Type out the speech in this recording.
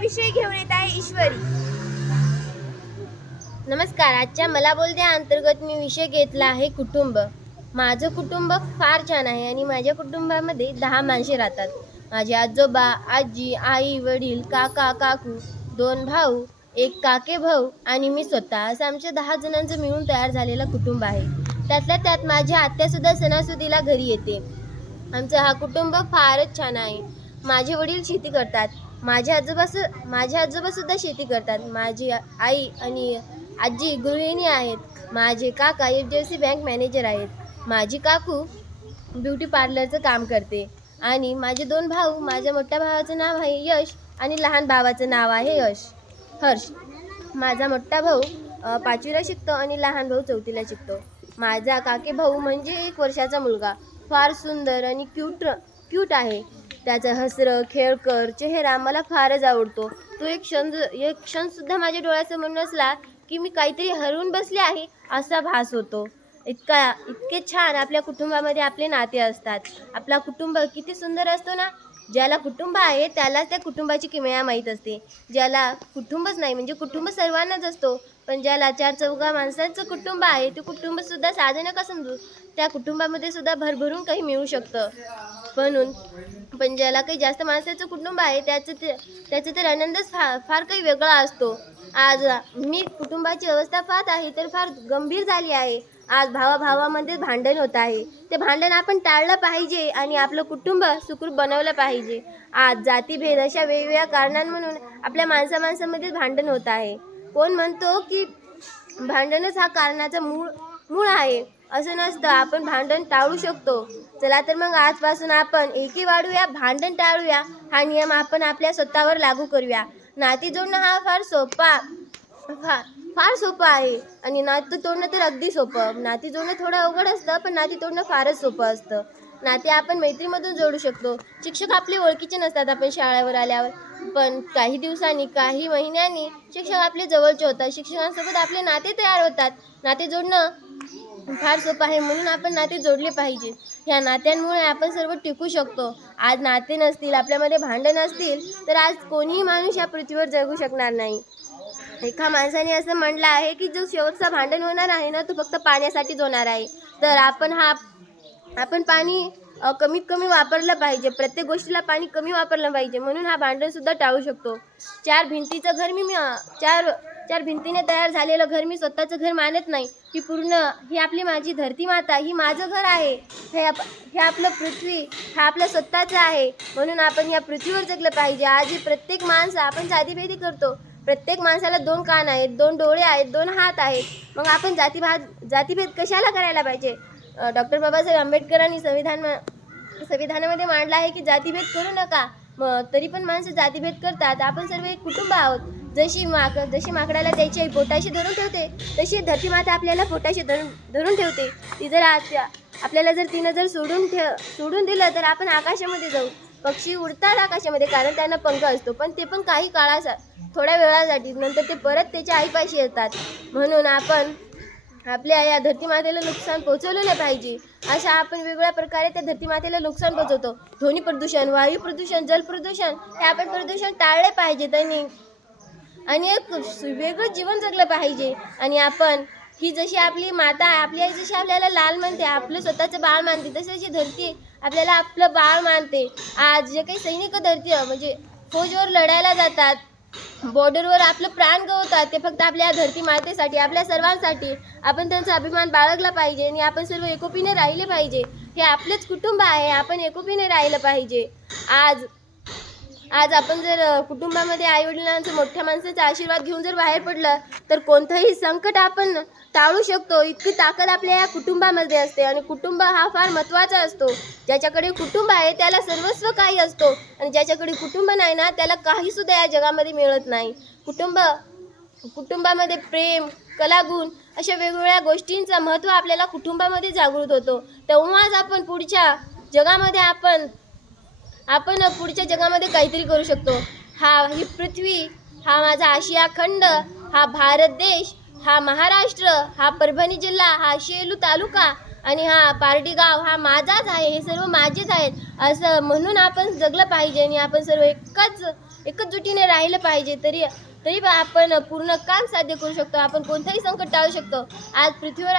विषय घेऊन येत आहे ईश्वरी. नमस्कार आजच्या मला बोलते अंतर्गत मी विषय घेतला आहे कुटुंब. माझं कुटुंब फार छान आहे आणि माझ्या कुटुंबामध्ये दहा माणसे राहतात. माझे आजोबा आजी आई वडील काका काकू दोन भाऊ एक काके भाऊ आणि मी स्वतः. असं आमच्या दहा जणांचं मिळून तयार झालेलं कुटुंब आहे. त्यातल्या त्यात माझी आत्यासुद्धा सणासुदीला घरी येते. आमचं हा कुटुंब फारच छान आहे. माझे वडील शेती करतात. माझे आजोबा सु माझे आजोबासुद्धा शेती करतात. माझी आई आणि आजी गृहिणी आहेत. माझे काका H D F C bank manager आहेत. माझी काकू ब्युटी पार्लरचं काम करते. आणि माझे दोन भाऊ माझ्या मोठ्या भावाचं नाव आहे यश आणि लहान भावाचं नाव आहे यश. हर्ष. माझा मोठा भाऊ पाचवीला शिकतो आणि लहान भाऊ चौथीला शिकतो. माझा काके भाऊ म्हणजे एक वर्षाचा मुलगा. फार सुंदर आणि क्यूट क्यूट आहे. त्याचं हसरं खेळकर चेहरा मला फारच आवडतो. तो एक क्षण एक क्षणसुद्धा माझ्या डोळ्यासमोर नसला की मी काहीतरी हरवून बसले आहे असा भास होतो. इतका इतके छान आपल्या कुटुंबामध्ये आपले नाते असतात. आपला कुटुंब किती सुंदर असतो ना? ज्याला कुटुंब आहे त्यालाच त्या कुटुंबाची किमया माहीत असते. ज्याला कुटुंबच नाही म्हणजे कुटुंब सर्वांनाच असतो. पण ज्याला चार चौघा माणसांचं कुटुंब आहे ते कुटुंबसुद्धा साधं नका समजू त्या कुटुंबामध्ये सुद्धा भरभरून काही मिळू शकतं. म्हणून पण ज्याला काही जास्त माणसाचं कुटुंब आहे त्याचं ते त्याचा तर आनंदच फार फार काही वेगळा असतो. आज मी कुटुंबाची अवस्था पाहत आहे तर फार गंभीर झाली आहे. आज भावाभावामध्ये भांडण होत आहे. ते भांडण आपण टाळलं पाहिजे आणि आपलं कुटुंब सुखरूप बनवलं पाहिजे. आज जातीभेद अशा वेगवेगळ्या कारणांमधून आपल्या माणसा माणसामध्ये भांडण होत आहे. कोण म्हणतो की भांडणच हा कारणाचा मूळ मूळ आहे. असं नसतं आपण भांडण टाळू शकतो. चला तर मग आजपासून आपण एकी वाढूया भांडण टाळूया हा नियम आपण आपल्या स्वतःवर लागू करूया. नाती जोडणं हा फार सोपा फार फार सोपं आहे. आणि नातं तोडणं तर अगदी सोपं. नाती जोडणं थोडं अवघड असतं पण नाती तोडणं फारच सोपं असतं. नाते आपण मैत्रीमधून जोडू शकतो. शिक्षक आपले ओळखीचे नसतात आपण शाळेवर आल्यावर. पण काही दिवसांनी काही महिन्यांनी शिक्षक आपले जवळचे होतात. शिक्षकांसोबत आपले नाते तयार होतात. नाते जोडणं फार सोपं आहे. म्हणून आपण नाते जोडले पाहिजे. ह्या नात्यांमुळे आपण सर्व टिकू शकतो. आज नाते नसतील आपल्यामध्ये भांडण असतील तर आज कोणीही माणूस या पृथ्वीवर जगू शकणार नाही. एका माणसाने असं म्हटलं आहे की जो शेवटचा भांडण होणार आहे ना तो फक्त पाण्यासाठीच होणार आहे. तर आपण हा आपण पाणी कमीत कमी वापरलं पाहिजे. प्रत्येक गोष्टीला पाणी कमी वापरलं पाहिजे. म्हणून हा भांडणसुद्धा टाळू शकतो. चार भिंतीचं घर मी चार चार भिंतीने तयार झालेलं घर मी स्वतःचं घर मानत नाही. ही पूर्ण ही आपली माझी धरती माता ही माझं घर आहे. हे आप हे आपलं पृथ्वी हा आपलं स्वतःचं आहे. म्हणून आपण या पृथ्वीवर जगलं पाहिजे. आज ही प्रत्येक माणसं आपण जातीभेदी करतो. प्रत्येक माणसाला दोन कान आहेत दोन डोळे आहेत दोन हात आहेत. मग आपण जातीभाग जातीभेद कशाला करायला पाहिजे? डॉक्टर बाबासाहेब आंबेडकरांनी संविधान संविधानामध्ये मांडलं आहे की जातीभेद करू नका. मग तरी पण माणसं जातीभेद करतात. आपण सर्व एक कुटुंब आहोत. जशी माक जशी माकडाला त्याची आई पोटाशी धरून ठेवते तशी धरती माता आपल्याला पोटाशी धरून धरून ठेवते. ती जर आपल्याला जर तिनं जर सोडून ठेव सोडून दिलं तर आपण आकाशामध्ये जाऊ. पक्षी उडतात आकाशामध्ये कारण त्यांना पंख असतो. पण ते पण काही काळासा थोड्या वेळासाठी. नंतर ते परत त्याच्या आईपाशी येतात. म्हणून आपण आपल्या या धरती मातेला नुकसान पोचवलं नाही पाहिजे. अशा आपण वेगवेगळ्या प्रकारे त्या धरती मातेला नुकसान पोचवतो ध्वनी प्रदूषण वायू प्रदूषण जल प्रदूषण हे आपण प्रदूषण टाळले पाहिजे त्यांनी. आणि एक वेगळं जीवन जगलं पाहिजे. आणि आपण ही जशी आपली माता आपली आई जशी आपल्याला लाल मानते आपलं स्वतःचं बाळ मानते तशी जी धरती आपल्याला आपलं बाळ मानते. आज जे काही सैनिक धरती म्हणजे फौजवर लढायला जातात बॉर्डरवर आपलं प्राण गवतात ते फक्त आपल्या धरती मातेसाठी आपल्या सर्वांसाठी आपण त्यांचा अभिमान बाळगला पाहिजे आणि आपण सर्व एकोपीने राहिले पाहिजे. हे आपलंच कुटुंब आहे आपण एकोपीने राहिलं पाहिजे. आज आज आपण जर कुटुंबामध्ये आईवडिलांचं मोठ्या माणसाचा आशीर्वाद घेऊन जर बाहेर पडलं तर कोणतंही संकट आपण टाळू शकतो. इतकी ताकद आपल्या या कुटुंबामध्ये असते आणि कुटुंब हा फार महत्त्वाचा असतो. ज्याच्याकडे कुटुंब आहे त्याला सर्वस्व काही असतो. आणि ज्याच्याकडे कुटुंब नाही ना त्याला काहीसुद्धा या जगामध्ये मिळत नाही. कुटुंब कुटुंबामध्ये प्रेम कलागुण अशा वेगवेगळ्या गोष्टींचं महत्त्व आपल्याला कुटुंबामध्ये जागृत होतो. तेव्हाच आपण पुढच्या जगामध्ये आपण आपण पुढच्या जगामध्ये काहीतरी करू शकतो. हा ही पृथ्वी हा माझा आशिया खंड हा भारत देश हा महाराष्ट्र हा परभणी जिल्हा हा शेलू तालुका आणि हा पार्टी गाव हा माझाच आहे हे सर्व माझेच आहेत असं म्हणून आपण जगलं पाहिजे आणि आपण सर्व एकच एकच जुटीने राहिलं पाहिजे तरी तरी आपण पूर्ण काम साध्य करू शकतो आपण कोणतंही संकट टाळू शकतो. आज पृथ्वीवर